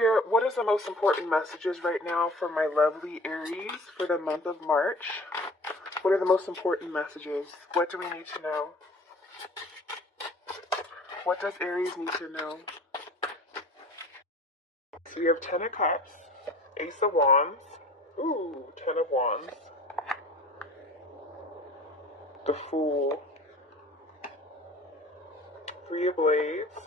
Spirit, what is the most important messages right now for my lovely Aries for the month of March? What are the most important messages? What do we need to know? What does Aries need to know? So we have 10 of Cups, Ace of Wands, ooh, 10 of Wands, the Fool, 3 of Blades,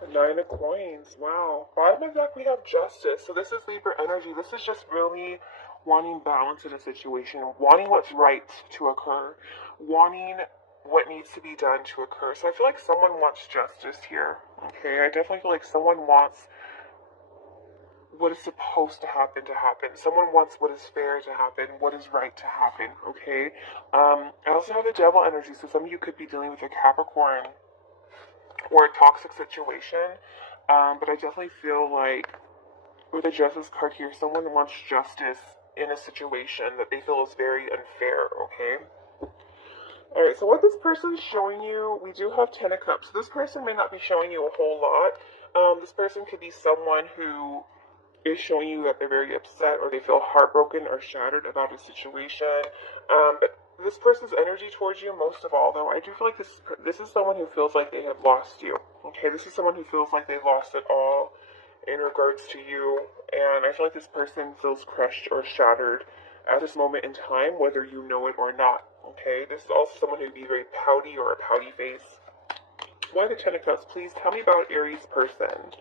the 9 of Coins. Wow. Bottom of the deck we have Justice. So this is Libra energy. This is just really wanting balance in a situation, wanting what's right to occur, wanting what needs to be done to occur. So I feel like someone wants justice here. Okay, I definitely feel like someone wants what is supposed to happen. Someone wants what is fair to happen, what is right to happen. Okay. I also have the Devil energy. So some of you could be dealing with a Capricorn or a toxic situation. But I definitely feel like with the Justice card here, someone wants justice in a situation that they feel is very unfair. Okay. Alright, so what this person is showing you, we do have 10 of Cups. So this person may not be showing you a whole lot. This person could be someone who is showing you that they're very upset or they feel heartbroken or shattered about a situation. But this person's energy towards you, most of all, though, I do feel like this is someone who feels like they have lost you. Okay, this is someone who feels like they've lost it all in regards to you. And I feel like this person feels crushed or shattered at this moment in time, whether you know it or not. Okay, this is also someone who would be very pouty or a pouty face. Why the 10 of Cups? Please tell me about Aries person.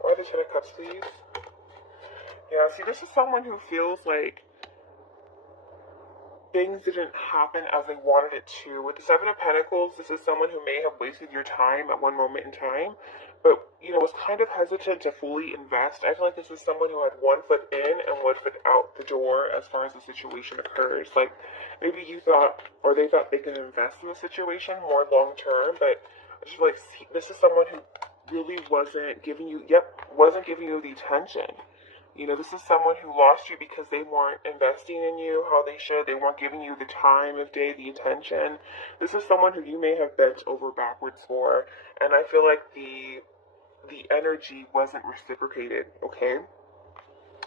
Why the 10 of Cups, please? Yeah, see, this is someone who feels like things didn't happen as they wanted it to. With the 7 of Pentacles, this is someone who may have wasted your time at one moment in time, but, was kind of hesitant to fully invest. I feel like this is someone who had one foot in and one foot out the door as far as the situation occurs. Like, maybe you thought, or they thought they could invest in the situation more long term, but I just feel like this is someone who really wasn't giving you the attention. This is someone who lost you because they weren't investing in you how they should. They weren't giving you the time of day, the attention. This is someone who you may have bent over backwards for, and I feel like the energy wasn't reciprocated, okay?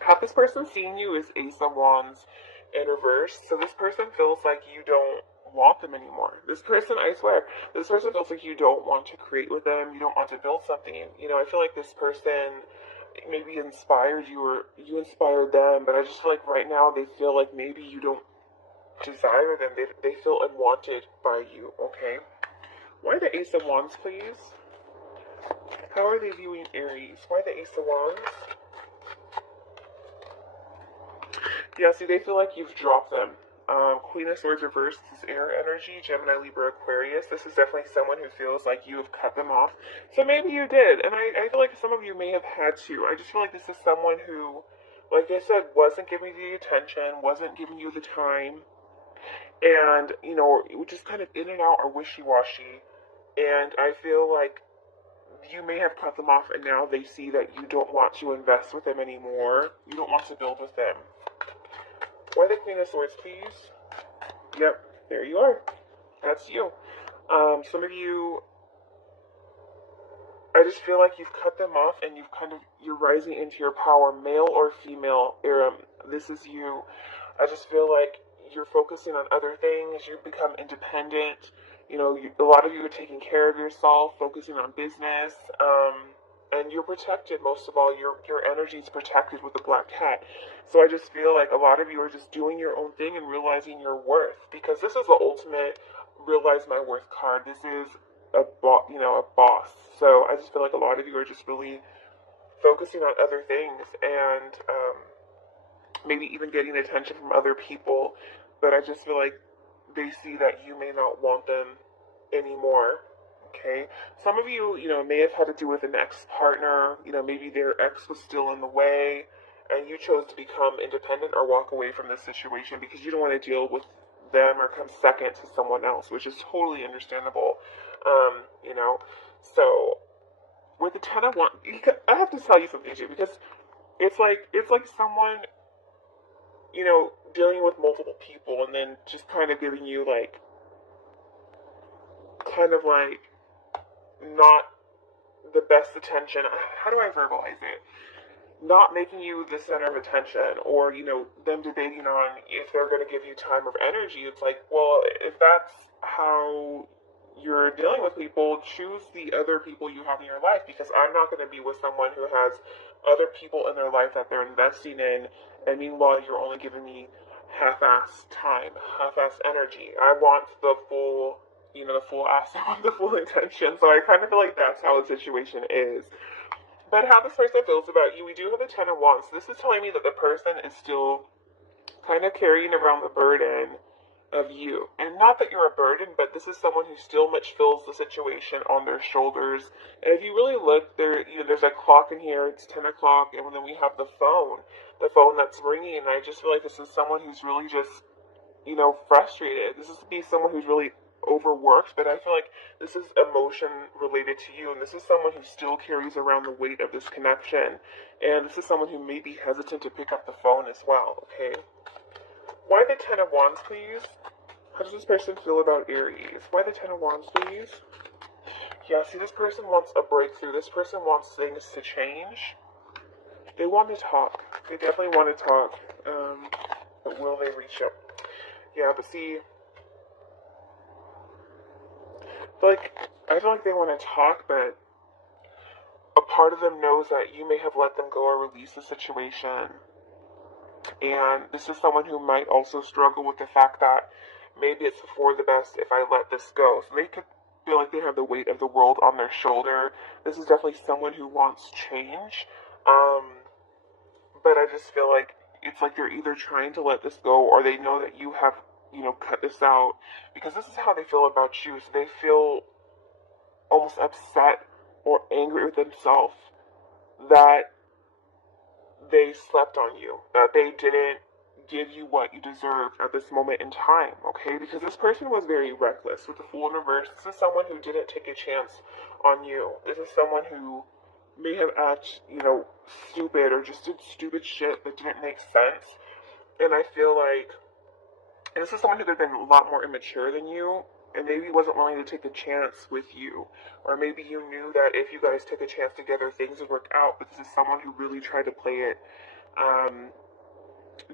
Half this person seeing you is Ace of Wands in reverse, so this person feels like you don't want them anymore. This person, I swear, this person feels like you don't want to create with them, you don't want to build something. I feel like this person maybe inspired you or you inspired them, but I just feel like right now they feel like maybe you don't desire them. They feel unwanted by you, okay? Why the Ace of Wands, please? How are they viewing Aries? Why the Ace of Wands? Yeah, see, they feel like you've dropped them. Queen of Swords reversed is air energy, Gemini, Libra, Aquarius. This is definitely someone who feels like you have cut them off. So maybe you did, and I feel like some of you may have had to. I just feel like this is someone who, like I said, wasn't giving you the attention, wasn't giving you the time, and, it was just kind of in and out or wishy-washy. And I feel like you may have cut them off, and now they see that you don't want to invest with them anymore. You don't want to build with them. Why the Queen of Swords, please? Yep, there you are. That's you. Some of you, I just feel like you've cut them off and you're rising into your power, male or female. This is you. I just feel like you're focusing on other things. You've become independent. A lot of you are taking care of yourself, focusing on business, and you're protected. Most of all, your energy is protected with the Black Cat. So I just feel like a lot of you are just doing your own thing and realizing your worth, because this is the ultimate realize my worth card. This is a boss. So I just feel like a lot of you are just really focusing on other things and maybe even getting attention from other people. But I just feel like they see that you may not want them anymore. Okay, some of you, may have had to do with an ex-partner. Maybe their ex was still in the way, and you chose to become independent or walk away from this situation because you don't want to deal with them or come second to someone else, which is totally understandable. So with the 10 of Wands, I have to tell you something too, because it's like someone, dealing with multiple people and then just kind of giving you like not the best attention. How do I verbalize it? Not making you the center of attention, or, you know, them debating on if they're going to give you time or energy. It's like, well, if that's how you're dealing with people, choose the other people you have in your life, because I'm not going to be with someone who has other people in their life that they're investing in, and meanwhile you're only giving me half-ass time, half-ass energy. I want the full, you know, the full ass, I want the full intention. So I kind of feel like that's how the situation is. But how this person feels about you, we do have the Ten of Wands. This is telling me that the person is still kind of carrying around the burden of you. And not that you're a burden, but this is someone who still much feels the situation on their shoulders. And if you really look, there's a clock in here, it's 10 o'clock, and then we have the phone that's ringing, and I just feel like this is someone who's really just, frustrated. This is to be someone who's really overworked, but I feel like this is emotion related to you, and this is someone who still carries around the weight of this connection, and this is someone who may be hesitant to pick up the phone as well, okay? Why the Ten of Wands, please? How does this person feel about Aries? Why the Ten of Wands, please? Yeah, see, this person wants a breakthrough. This person wants things to change. They want to talk. They definitely want to talk. But will they reach up? Yeah, but see, I feel like they want to talk, but a part of them knows that you may have let them go or release the situation. And this is someone who might also struggle with the fact that maybe it's for the best if I let this go. So they could feel like they have the weight of the world on their shoulder. This is definitely someone who wants change. But I just feel like it's like they're either trying to let this go, or they know that you have, cut this out. Because this is how they feel about you. So they feel almost upset or angry with themselves that they slept on you, that they didn't give you what you deserved at this moment in time, okay? Because this person was very reckless. With the Fool in reverse, this is someone who didn't take a chance on you. This is someone who may have acted, stupid, or just did stupid shit that didn't make sense. And I feel like, and this is someone who could have been a lot more immature than you, and maybe wasn't willing to take a chance with you. Or maybe you knew that if you guys took a chance together, things would work out. But this is someone who really tried to play it,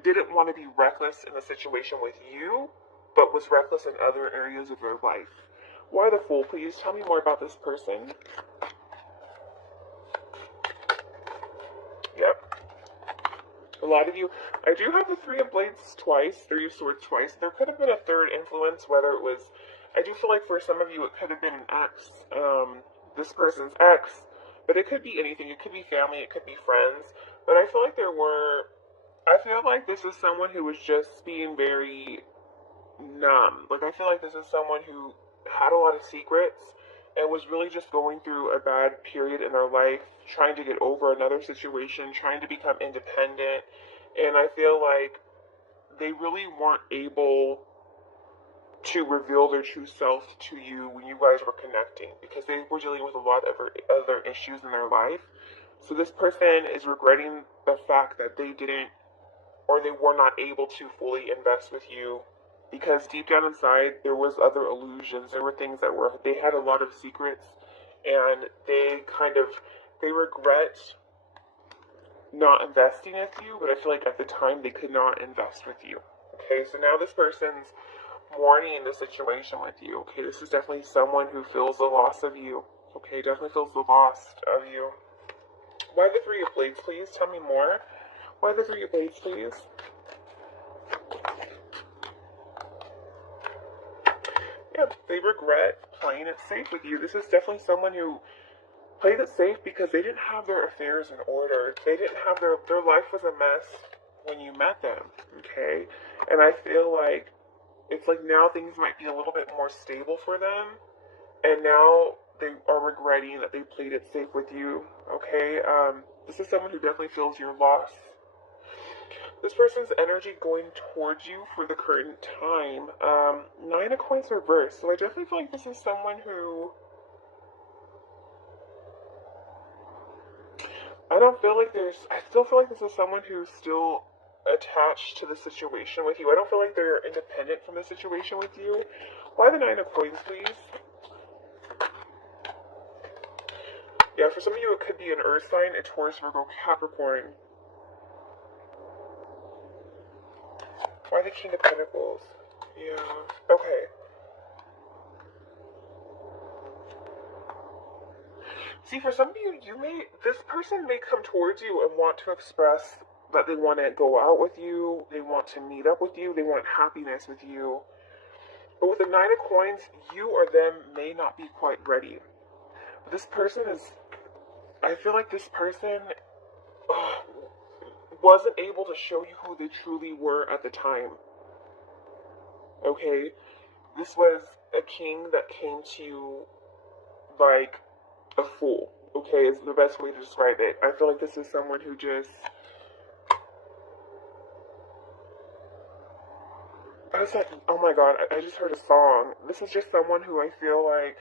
didn't want to be reckless in the situation with you, but was reckless in other areas of their life. Why the Fool, please? Tell me more about this person. Yep. A lot of you, I do have the Three of Blades twice, Three of Swords twice. There could have been a third influence, whether it was, I do feel like for some of you it could have been an ex, this person's ex, but it could be anything. It could be family, it could be friends, but I feel like this is someone who was just being very numb. Like, I feel like this is someone who had a lot of secrets and was really just going through a bad period in their life, trying to get over another situation, trying to become independent. And I feel like they really weren't able to reveal their true self to you when you guys were connecting, because they were dealing with a lot of other issues in their life. So this person is regretting the fact that they didn't, or they were not able to fully invest with you, because deep down inside there was other illusions. There were things that they had a lot of secrets, and they regret not investing with you, but I feel like at the time they could not invest with you. Okay, so now this person's mourning the situation with you. Okay, this is definitely someone who feels the loss of you. Okay, definitely feels the loss of you. Why the Three of Blades, please? Tell me more. Why the Three of Blades, please? Yeah, they regret playing it safe with you. This is definitely someone who played it safe because they didn't have their affairs in order. They didn't have their life was a mess when you met them, okay? And I feel like it's like now things might be a little bit more stable for them, and now they are regretting that they played it safe with you, okay? This is someone who definitely feels your loss. This person's energy going towards you for the current time. Nine of Coins reversed. So I definitely feel like this is someone who, I still feel like this is someone who's still attached to the situation with you. I don't feel like they're independent from the situation with you. Why the Nine of Coins, please? Yeah, for some of you, it could be an earth sign, a Taurus, Virgo, Capricorn. Why the King of Pentacles? Yeah, okay. See, for some of you, this person may come towards you and want to express that they want to go out with you, they want to meet up with you, they want happiness with you. But with the Nine of Coins, you or them may not be quite ready. This person is, I feel like this person wasn't able to show you who they truly were at the time. Okay? This was a king that came to you like a fool. Okay, is the best way to describe it. I feel like this is someone who just... I was like, oh my god, I just heard a song. This is just someone who I feel like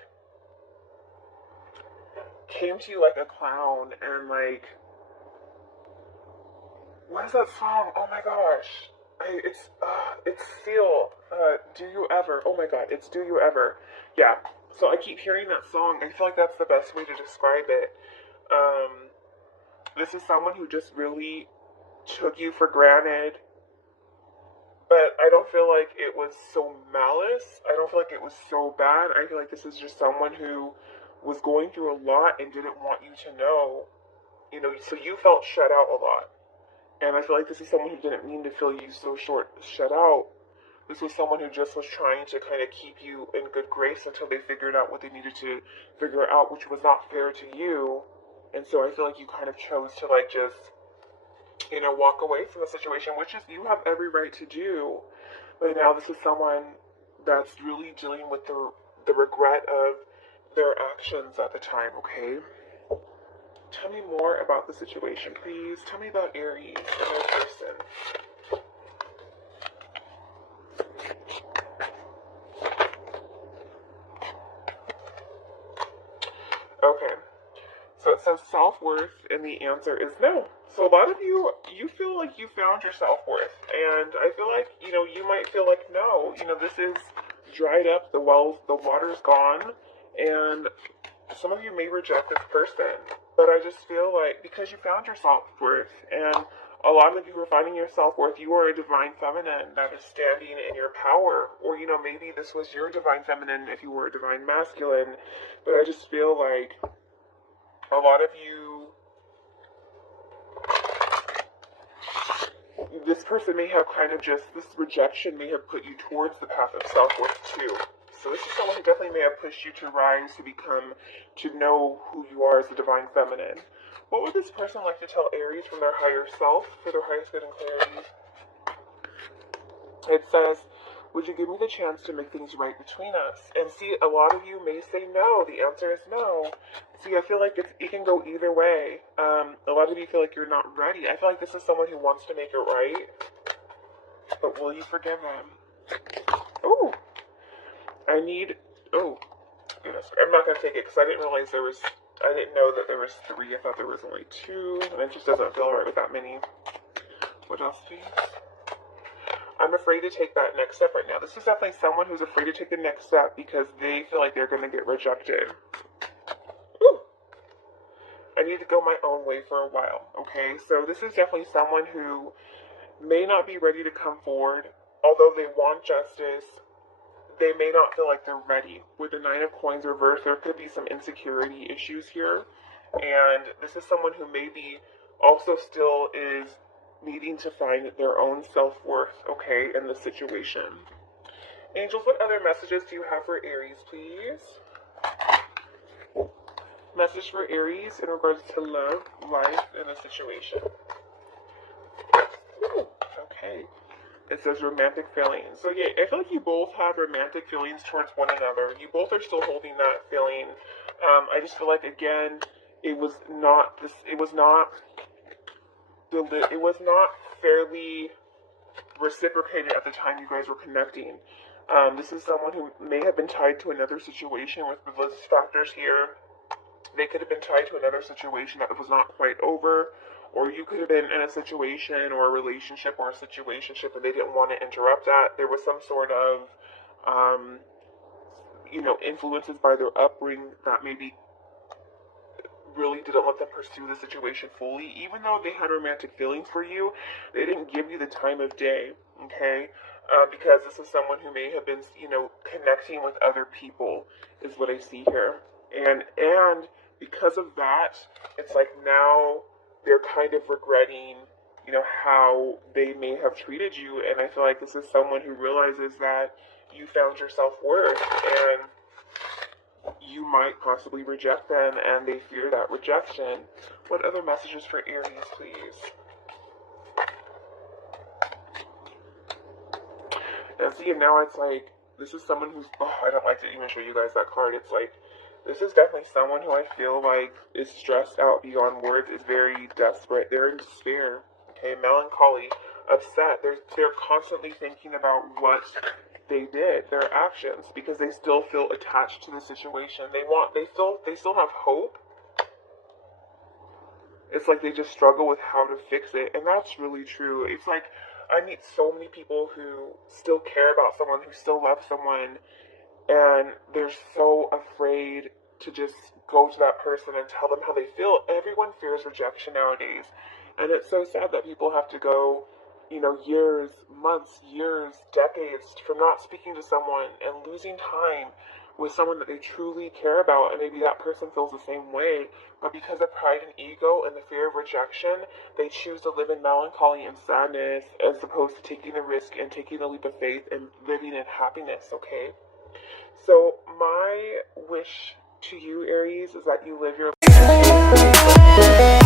came to you like a clown and like... What is that song? Oh my gosh. It's Seal. Do You Ever. Oh my god, it's Do You Ever. Yeah, so I keep hearing that song. I feel like that's the best way to describe it. This is someone who just really took you for granted. But I don't feel like it was so malice. I don't feel like it was so bad. I feel like this is just someone who was going through a lot and didn't want you to know. You know, so you felt shut out a lot. And I feel like this is someone who didn't mean to feel you so shut out. This was someone who just was trying to kind of keep you in good grace until they figured out what they needed to figure out, which was not fair to you. And so I feel like you kind of chose to like just, you know, walk away from the situation, which is you have every right to do. But now this is someone that's really dealing with the regret of their actions at the time, okay? Tell me more about the situation, please. Tell me about Aries and their person. Okay. So it says self-worth, and the answer is no. So a lot of you feel like you found your self-worth. And I feel like, you know, you might feel like, no, you know, this is dried up, the water's gone, and some of you may reject this person. But I just feel like, because you found your self-worth, and a lot of you are finding your self-worth, you are a divine feminine that is standing in your power. Or, you know, maybe this was your divine feminine if you were a divine masculine. But I just feel like a lot of you, this person may have kind of just, this rejection may have put you towards the path of self-worth too. So this is someone who definitely may have pushed you to rise, to know who you are as a divine feminine. What would this person like to tell Aries from their higher self for their highest good and clarity? It says, would you give me the chance to make things right between us? And see, a lot of you may say no. The answer is no. See, I feel like it can go either way. A lot of you feel like you're not ready. I feel like this is someone who wants to make it right. But will you forgive them? Oh, goodness. I'm not going to take it because I didn't realize I didn't know that there was 3. I thought there was only 2. And it just doesn't feel right with that many. What else, please? I'm afraid to take that next step right now. This is definitely someone who's afraid to take the next step because they feel like they're going to get rejected. Ooh. I need to go my own way for a while, okay? So this is definitely someone who may not be ready to come forward. Although they want justice, they may not feel like they're ready. With the 9 of Coins reversed, there could be some insecurity issues here. And this is someone who maybe also still is needing to find their own self-worth, okay, in the situation. Angels, what other messages do you have for Aries, please? Message for Aries in regards to love, life, and the situation. Ooh, okay. It says romantic feelings. So yeah, I feel like you both have romantic feelings towards one another. You both are still holding that feeling. I just feel like, again, it was not fairly reciprocated at the time you guys were connecting. This is someone who may have been tied to another situation with religious factors here. They could have been tied to another situation that was not quite over, or you could have been in a situation or a relationship or a situationship and they didn't want to interrupt that. There was some sort of, influences by their upbringing that maybe really didn't let them pursue the situation fully. Even though they had romantic feelings for you, they didn't give you the time of day, okay? Because this is someone who may have been, connecting with other people, is what I see here. And because of that, it's like now they're kind of regretting, how they may have treated you. And I feel like this is someone who realizes that you found your self-worth, and you might possibly reject them, and they fear that rejection. What other messages for Aries, please? And see, now it's like, this is someone who's, I don't like to even show you guys that card. It's like, this is definitely someone who I feel like is stressed out beyond words, is very desperate. They're in despair, okay, melancholy, upset. They're constantly thinking about what they did, their actions, because they still feel attached to the situation. They still have hope. It's like they just struggle with how to fix it, and that's really true. It's like, I meet so many people who still care about someone, who still love someone, and they're so afraid to just go to that person and tell them how they feel. Everyone fears rejection nowadays, and it's so sad that people have to go, years, months, years, decades from not speaking to someone and losing time with someone that they truly care about, and maybe that person feels the same way, but because of pride and ego and the fear of rejection, they choose to live in melancholy and sadness as opposed to taking the risk and taking the leap of faith and living in happiness, okay? So my wish to you, Aries, is that you live your life.